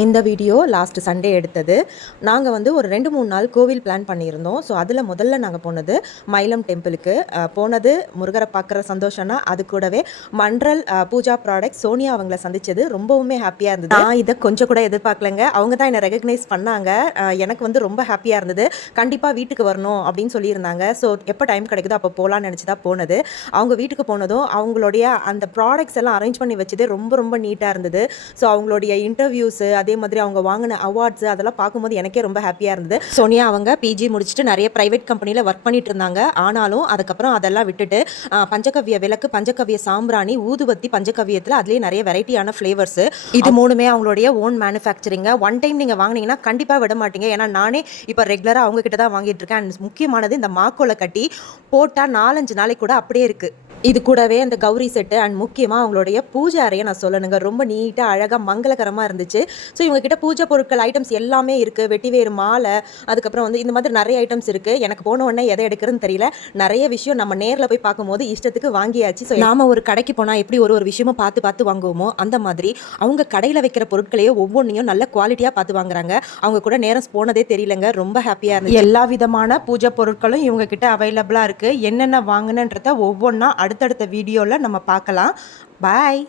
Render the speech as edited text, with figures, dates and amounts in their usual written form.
இந்த video last Sunday எடுத்தது. நாங்கள் வந்து ஒரு 2-3 நாள் கோவில் பிளான் பண்ணியிருந்தோம். ஸோ அதில் முதல்ல நாங்கள் போனது மயிலம் டெம்பிளுக்கு. போனது முருகரை பார்க்குற சந்தோஷம்னா அது கூடவே மன்றல் பூஜா ப்ராடக்ட் சோனியா அவங்கள சந்தித்தது ரொம்பவுமே ஹாப்பியாக இருந்தது. நான் இதை கொஞ்சம் கூட எதிர்பார்க்கலங்க. அவங்க தான் என்னை ரெகக்னைஸ் பண்ணாங்க. எனக்கு வந்து ரொம்ப ஹாப்பியாக இருந்தது. கண்டிப்பாக வீட்டுக்கு வரணும் அப்படின்னு சொல்லியிருந்தாங்க. ஸோ எப்போ டைம் கிடைக்குதோ அப்போ போகலான்னு நினச்சி தான் போனது. அவங்க வீட்டுக்கு போனதும் அவங்களுடைய அந்த ப்ராடக்ட்ஸ் எல்லாம் அரேஞ்ச் பண்ணி வச்சதே ரொம்ப ரொம்ப நீட்டாக இருந்தது. ஸோ அவங்களுடைய இன்டர்வியூஸு அதே மாதிரி அவங்க வாங்கின அவார்ட்ஸ் அதெல்லாம் பார்க்கும்போது எனக்கே ரொம்ப ஹாப்பியாக இருந்தது. சோனியா அவங்க பிஜி முடிச்சுட்டு நிறைய ப்ரைவேட் கம்பெனியில் ஒர்க் பண்ணிட்டு இருந்தாங்க. ஆனாலும் அதுக்கப்புறம் அதெல்லாம் விட்டுட்டு பஞ்சகவ்ய விளக்கு, பஞ்சகவ்ய சாம்பிராணி, ஊதுவத்தி பஞ்சகவ்யத்தில் அதுலேயே நிறைய வெரைட்டியான ஃப்ளேவர்ஸு, இது மூணுமே அவங்களுடைய ஓன் மேனுஃபேக்சரிங்க. ஒன் டைம் நீங்கள் வாங்கினீங்கன்னா கண்டிப்பாக விட மாட்டீங்க. ஏன்னா நானே இப்போ ரெகுலராக அவங்க கிட்ட தான் வாங்கிட்டு இருக்கேன். அண்ட் முக்கியமானது இந்த மாக்கோலை கட்டி போட்டால் 4-5 நாளைக்கு கூட அப்படியே இருக்குது. இது கூடவே அந்த கௌரி செட்டு அண்ட் முக்கியமாக அவங்களுடைய பூஜை அறையை நான் சொல்லணுங்க. ரொம்ப நீட்டாக அழகாக மங்களகரமாக இருந்துச்சு. ஸோ இவங்ககிட்ட பூஜை பொருட்கள் ஐட்டம்ஸ் எல்லாமே இருக்குது. வெட்டிவேறு மாலை, அதுக்கப்புறம் வந்து இந்த மாதிரி நிறைய ஐட்டம்ஸ் இருக்குது. எனக்கு போன உடனே எதை எடுக்கிறதுன்னு தெரியல. நிறைய விஷயம் நம்ம நேரில் போய் பார்க்கும்போது இஷ்டத்துக்கு வாங்கியாச்சு. ஸோ நாம் ஒரு கடைக்கு போனால் எப்படி ஒரு விஷயமும் பார்த்து பார்த்து வாங்குவோமோ அந்த மாதிரி அவங்க கடையில் வைக்கிற பொருட்களையே ஒவ்வொன்றையும் நல்ல குவாலிட்டியாக பார்த்து வாங்குறாங்க. அவங்க கூட நேரம் போனதே தெரியலங்க. ரொம்ப ஹாப்பியாக இருந்துச்சு. எல்லா விதமான பூஜை பொருட்களும் இவங்க கிட்ட அவைலபிளாக இருக்குது. என்னென்ன வாங்கினன்றத ஒவ்வொன்றா அடுத்தடுத்த வீடியோவில் நம்ம பார்க்கலாம். பாய்.